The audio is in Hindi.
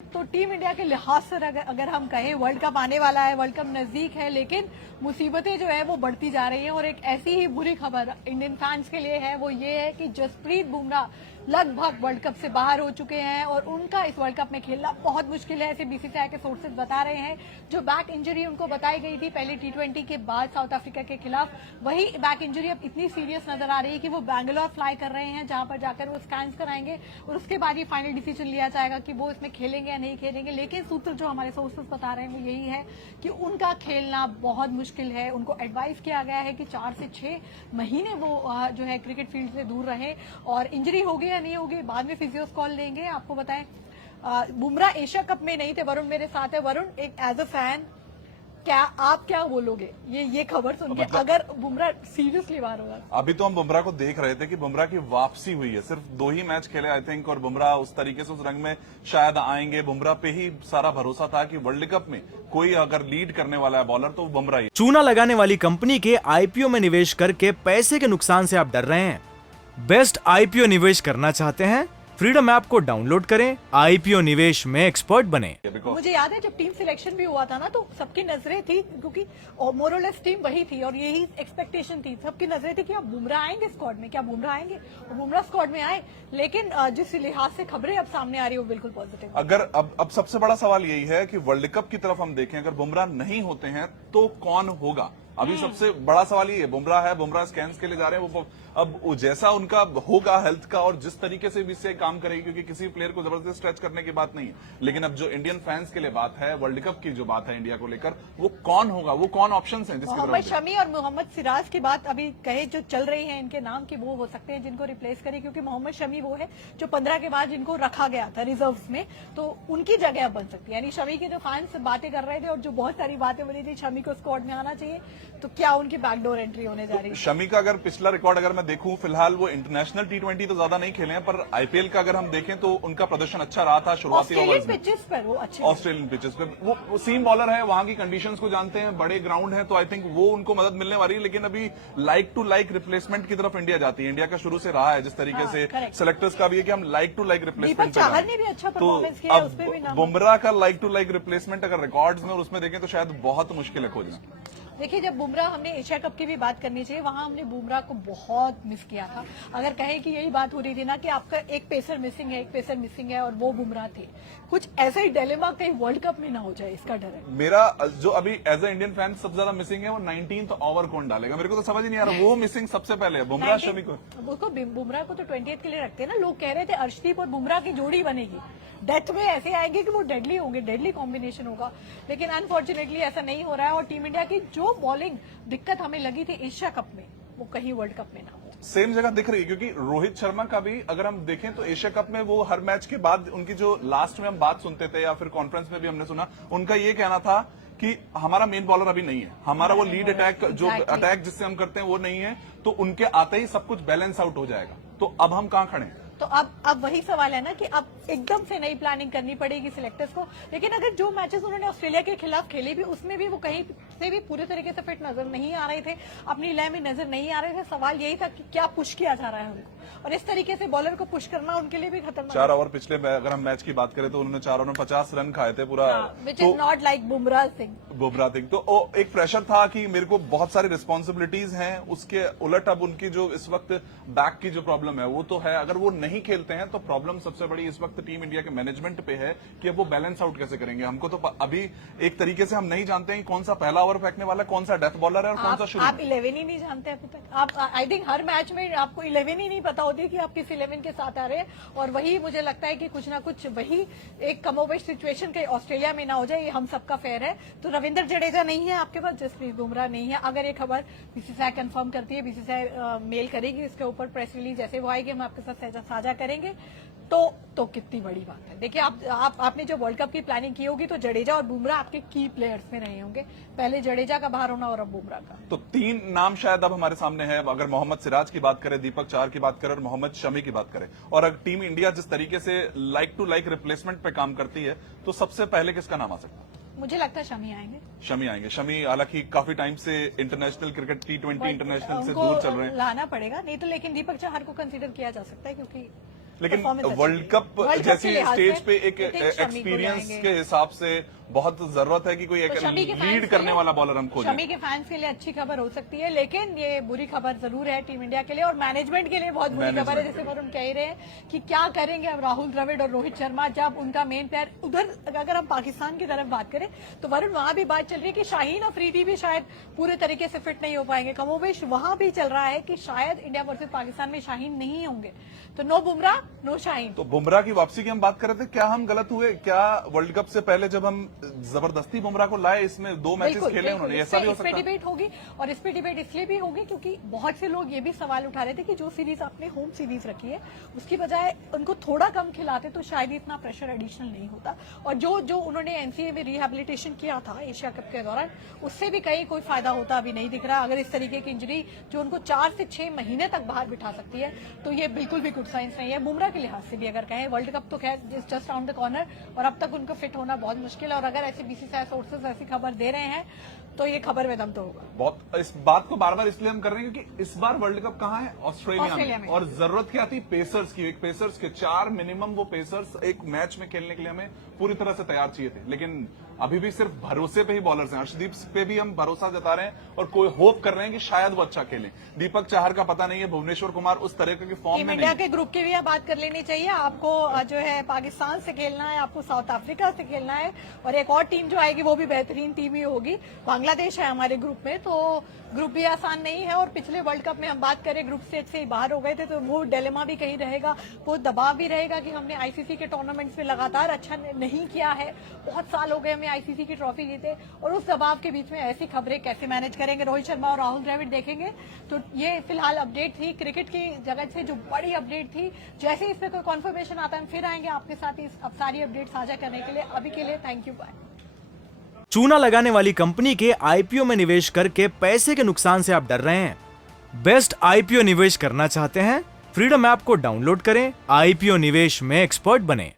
तो टीम इंडिया के लिहाज से अगर हम कहें वर्ल्ड कप आने वाला है, वर्ल्ड कप नजदीक है, लेकिन मुसीबतें जो है वो बढ़ती जा रही हैं। और एक ऐसी ही बुरी खबर इंडियन फैंस के लिए है, वो ये है कि जसप्रीत बुमराह लगभग वर्ल्ड कप से बाहर हो चुके हैं और उनका इस वर्ल्ड कप में खेलना बहुत मुश्किल है, ऐसे बीसीसीआई के सोर्सेज बता रहे हैं। जो बैक इंजरी उनको बताई गई थी पहले T20 के बाद साउथ अफ्रीका के खिलाफ, वही बैक इंजरी अब इतनी सीरियस नजर आ रही है कि वो बैंगलोर फ्लाई कर रहे हैं, जहां पर जाकर वो स्कैन कराएंगे और उसके बाद ये फाइनल डिसीजन लिया जाएगा कि वो इसमें खेलेंगे या नहीं खेलेंगे। लेकिन सूत्र जो हमारे सोर्सेज बता रहे हैं वो यही है कि उनका खेलना बहुत मुश्किल है। उनको एडवाइस किया गया है कि 4 से 6 महीने वो जो है क्रिकेट फील्ड से दूर रहे और इंजरी होगी नहीं होगी बाद में फिजियोस कॉल देंगे। आपको बताएं बुमराह एशिया कप में नहीं थे। वरुण मेरे साथ है। वरुण, एक एज अ फैन आप क्या बोलोगे ये खबर सुन के, अगर बुमराह सीरियसली बाहर होगा? अभी तो हम बुमराह को देख रहे थे कि बुमराह की वापसी हुई है, सिर्फ 2 ही मैच खेले आई थिंक, और बुमराह उस तरीके से उस रंग में शायद आएंगे। बुमराह पे ही सारा भरोसा था कि वर्ल्ड कप में कोई अगर लीड करने वाला है बॉलर तो बुमराह ही। चूना लगाने वाली कंपनी के आईपीओ में निवेश करके पैसे के नुकसान से आप डर रहे हैं? बेस्ट आईपीओ निवेश करना चाहते हैं? फ्रीडम ऐप को डाउनलोड करें, आईपीओ निवेश में एक्सपर्ट बने। मुझे याद है जब टीम सिलेक्शन भी हुआ था ना, तो सबकी नजरें थी, क्योंकि मोरलेस टीम वही थी और यही एक्सपेक्टेशन थी, सबकी नजरें थी कि अब बुमराह आएंगे स्क्वाड में, क्या बुमराह आएंगे? और बुमराह स्क्वाड में आए, लेकिन जिस लिहाज से खबरें अब सामने आ रही है वो बिल्कुल पॉजिटिव। अगर अब सबसे बड़ा सवाल यही है कि वर्ल्ड कप की तरफ हम देखें, अगर बुमराह नहीं होते हैं तो कौन होगा? अभी सबसे बड़ा सवाल ये है, बुमराह है, बुमराह स्कैन्स के लिए जा रहे हैं, वो अब जैसा उनका होगा हेल्थ का और जिस तरीके से भी इससे काम करेगी, क्योंकि किसी प्लेयर को जबरदस्ती स्ट्रेच करने की बात नहीं है, लेकिन अब जो इंडियन फैंस के लिए बात है, वर्ल्ड कप की जो बात है इंडिया को लेकर, वो कौन होगा, वो कौन ऑप्शन है? मोहम्मद शमी और मोहम्मद सिराज की बात अभी कहे जो चल रही है इनके नाम की, वो हो सकते हैं जिनको रिप्लेस करे, क्योंकि मोहम्मद शमी वो है जो 15 के बाद जिनको रखा गया था रिजर्व में, तो उनकी जगह अब बन सकती है। यानी शमी के जो फैंस बातें कर रहे थे और जो बहुत सारी बातें बोली थी शमी को स्क्वाड में आना चाहिए, तो क्या उनकी बैकडोर एंट्री होने जा रही है? शमी का अगर पिछला रिकॉर्ड अगर मैं देखूं, फिलहाल वो इंटरनेशनल T20 तो ज्यादा नहीं खेले हैं, पर आईपीएल का अगर हम देखें तो उनका प्रदर्शन अच्छा रहा था शुरुआती ओवर्स में। पिचेस पर वो अच्छे, ऑस्ट्रेलियन पिचेस पे वो सीम बॉलर है, वहां की कंडीशंस को जानते हैं, बड़े ग्राउंड है, तो आई थिंक वो उनको मदद मिलने वाली है। लेकिन अभी लाइक टू लाइक रिप्लेसमेंट की तरफ इंडिया जाती है। इंडिया का शुरू से रहा है जिस तरीके से सेलेक्टर्स का भी है कि हम लाइक टू लाइक रिप्लेसमेंट तो बुमराह का लाइक टू लाइक रिप्लेसमेंट अगर रिकॉर्ड्स में और उसमें देखें तो शायद बहुत मुश्किल है खोजना। देखिए, जब बुमराह, हमने एशिया कप की भी बात करनी चाहिए, वहां हमने बुमराह को बहुत मिस किया था। अगर कहें कि यही बात हो रही थी ना कि आपका एक पेसर मिसिंग है, एक पेसर मिसिंग है, और वो बुमराह थे, कुछ ऐसा ही डिलेमा कहीं वर्ल्ड कप में ना हो जाए, इसका डर है मेरा। जो अभी एज ए इंडियन फैन सबसे ज्यादा मिसिंग है वो 19th ओवर कौन डालेगा, मेरे को तो समझ ही नहीं आ रहा। वो मिसिंग सबसे पहले है बुमराह शमी को। बुमराह को तो 20th के लिए रखते हैं ना, लोग कह रहे थे अर्शदीप और बुमराह की जोड़ी बनेगी, डेथ में ऐसे आएंगे कि वो डेडली होंगे, डेडली कॉम्बिनेशन होगा, लेकिन अनफॉर्चुनेटली ऐसा नहीं हो रहा है। और टीम इंडिया की जो बॉलिंग दिक्कत हमें लगी थी एशिया कप में, वो कहीं वर्ल्ड कप में ना हो। सेम जगह दिख रही है, क्योंकि रोहित शर्मा का भी अगर हम देखें तो एशिया कप में वो हर मैच के बाद उनकी जो लास्ट में हम बात सुनते थे या फिर कॉन्फ्रेंस में भी हमने सुना, उनका ये कहना था कि हमारा मेन बॉलर अभी नहीं है, हमारा वो लीड अटैक जो अटैक जिससे हम करते हैं वो नहीं है, तो उनके आते ही सब कुछ बैलेंस आउट हो जाएगा। तो अब हम कहां खड़े हैं? तो अब वही सवाल है ना कि अब एकदम से नई प्लानिंग करनी पड़ेगी सिलेक्टर्स को। लेकिन अगर जो मैचेस उन्होंने ऑस्ट्रेलिया के खिलाफ खेले भी, उसमें भी वो कहीं से भी पूरे तरीके से फिट नजर नहीं आ रहे थे, अपनी लय में नजर नहीं आ रहे थे। सवाल यही था कि क्या पुश किया जा रहा है उनको, और इस तरीके से बॉलर को पुश करना उनके लिए भी खतरनाक। 4 ओवर पिछले अगर हम मैच की बात करें तो उन्होंने 4 ओवर में 50 रन खाए थे पूरा, which is not like Bumrah Singh. तो एक प्रेशर था कि मेरे को बहुत सारी रिस्पॉन्सिबिलिटीज हैं, उसके उलट अब उनकी जो इस वक्त बैक की जो प्रॉब्लम है वो तो है। अगर वो नहीं खेलते हैं तो प्रॉब्लम सबसे बड़ी इस वक्त टीम इंडिया के मैनेजमेंट पे है कि अब वो बैलेंस आउट कैसे करेंगे। हमको तो अभी एक तरीके से हम नहीं जानते हैं कौन सा पहला ओवर फेंकने वाला, कौन सा डेथ बॉलर है और कौन सा शुरू। आप 11 ही नहीं जानते अभी तक। आप आई थिंक हर मैच में आपको 11 ही नहीं पता होती कि आप किस 11 के साथ आ रहे हैं, और वही मुझे लगता है कि कुछ ना कुछ वही एक कमोबेश सिचुएशन कहीं ऑस्ट्रेलिया में ना हो जाए, ये हम सबका फेयर है। तो रविंद्र जडेजा नहीं है आपके पास, जसप्रीत बुमराह नहीं है। अगर ये खबर बीसीसीआई कंफर्म करती है, बीसीसीआई मेल करेगी इसके ऊपर, प्रेस रिलीज जैसे वो आएगी हम आपके साथ साझा करेंगे, तो कितनी बड़ी बात है। देखिए, आपने जो वर्ल्ड कप की प्लानिंग की होगी तो जडेजा और बुमराह आपके की प्लेयर्स में रहे होंगे, पहले जडेजा का बाहर होना और अब बुमराह का। तो 3 नाम शायद अब हमारे सामने है। अगर मोहम्मद सिराज की बात करें, दीपक चाहर की बात करें और मोहम्मद शमी की बात करें, और अगर टीम इंडिया जिस तरीके से लाइक टू लाइक रिप्लेसमेंट पे काम करती है, तो सबसे पहले किसका नाम आ सकता है? मुझे लगता है शमी आएंगे। शमी आएंगे। शमी हालांकि काफी टाइम से इंटरनेशनल क्रिकेट T20 इंटरनेशनल से दूर चल रहे हैं, लाना पड़ेगा नहीं तो, लेकिन दीपक चाहर को कंसीडर किया जा सकता है, क्योंकि लेकिन performance अच्छी वर्ल्ड रही। कप वर्ल्ड कप जैसी के लिहाज स्टेज से पे एक I think शमी को एक्सपीरियंस लाएंगे। के हिसाब से बहुत जरूरत है कि कोई एक तो शमी के फैंस लीड के करने लिए- वाला बॉलर हम खोजें। शमी के फैंस के लिए अच्छी खबर हो सकती है, लेकिन ये बुरी खबर जरूर है टीम इंडिया के लिए और मैनेजमेंट के लिए बहुत बुरी खबर है। मैनेजमेंट जैसे वरुण कह रहे हैं कि क्या करेंगे अब राहुल द्रविड़ और रोहित शर्मा, जब उनका मेन प्लेयर उधर, अगर हम पाकिस्तान की तरफ बात करें तो वरुण वहां भी बात चल रही है कि शाहीन अफरीदी भी शायद पूरे तरीके से फिट नहीं हो पाएंगे। कमोबेश वहां भी चल रहा है कि शायद इंडिया वर्सेस पाकिस्तान में शाहीन नहीं होंगे, तो नो बुमराह नो शाहीन। तो बुमराह की वापसी की हम बात कर रहे थे, क्या हम गलत हुए? क्या वर्ल्ड कप से पहले जब हम जबरदस्ती बुमराह को लाए, इसमें 2 मैचेस बिल्कुल, खेले बिल्कुल। उन्होंने, ऐसा भी हो इस पे सकता है? डिबेट होगी और इस पे डिबेट इसलिए भी होगी क्योंकि बहुत से लोग ये भी सवाल उठा रहे थे कि जो सीरीज आपने होम सीरीज रखी है उसकी बजाय उनको थोड़ा कम खिलाते तो शायद इतना प्रेशर एडिशनल नहीं होता। और जो उन्होंने एनसीए में रिहेबिलिटेशन किया था एशिया कप के दौरान, उससे भी कहीं कोई फायदा होता अभी नहीं दिख रहा। अगर इस तरीके की इंजरी जो उनको 4 से 6 महीने तक बाहर बिठा सकती है तो ये बिल्कुल भी गुड साइंस नहीं है। बुमराह के लिहाज से भी अगर कहें, वर्ल्ड कप तो खैर जस्ट राउंड द कॉर्नर और अब तक उनको फिट होना बहुत मुश्किल है। और अगर ऐसे बीसीसीआई सोर्सेज ऐसी खबर दे रहे हैं तो ये खबर में दम तो होगा। बहुत इस बात को बार बार इसलिए हम कर रहे हैं क्योंकि इस बार वर्ल्ड कप कहाँ है? ऑस्ट्रेलिया ऑस्ट्रेलिया में। में। और जरूरत क्या थी? पेसर्स की। एक पेसर्स के 4 मिनिमम वो पेसर्स एक मैच में खेलने के लिए हमें पूरी तरह से तैयार चाहिए थे, लेकिन अभी भी सिर्फ भरोसे पे ही बॉलर्स हैं। अर्शदीप पे भी हम भरोसा जता रहे हैं और कोई होप कर रहे हैं कि शायद वो अच्छा खेले। दीपक चाहर का पता नहीं है, भुवनेश्वर कुमार उस तरह की फॉर्म टीम में इंडिया नहीं। के ग्रुप की भी बात कर लेनी चाहिए। आपको जो है पाकिस्तान से खेलना है, आपको साउथ अफ्रीका से खेलना है और एक और टीम जो आएगी वो भी बेहतरीन टीम ही होगी। बांग्लादेश है हमारे ग्रुप में, तो ग्रुप भी आसान नहीं है। और पिछले वर्ल्ड कप में हम बात करें ग्रुप स्टेज से ही बाहर हो गए थे, तो वो डिलेमा भी कहीं रहेगा, वो दबाव भी रहेगा कि हमने आईसीसी के टूर्नामेंट्स में लगातार अच्छा नहीं किया है, बहुत साल हो गए हमें आईसीसी की ट्रॉफी जीते, और उस दबाव के बीच में ऐसी खबरें कैसे मैनेज करेंगे? रोहित शर्मा और राहुल द्रविड़ देखेंगे। तो ये फिलहाल अपडेट थी क्रिकेट की जगत से, जो बड़ी अपडेट थी। जैसे ही इस पे कोई कॉन्फर्मेशन आता है हम फिर आएंगे आपके साथ इस अब सारी अपडेट साझा करने के लिए। अभी के लिए थैंक यू, बाय। चूना लगाने वाली कंपनी के आईपीओ में निवेश करके पैसे के नुकसान से आप डर रहे हैं? बेस्ट आईपीओ निवेश करना चाहते हैं? फ्रीडम ऐप को डाउनलोड करें, आईपीओ निवेश में एक्सपर्ट बने।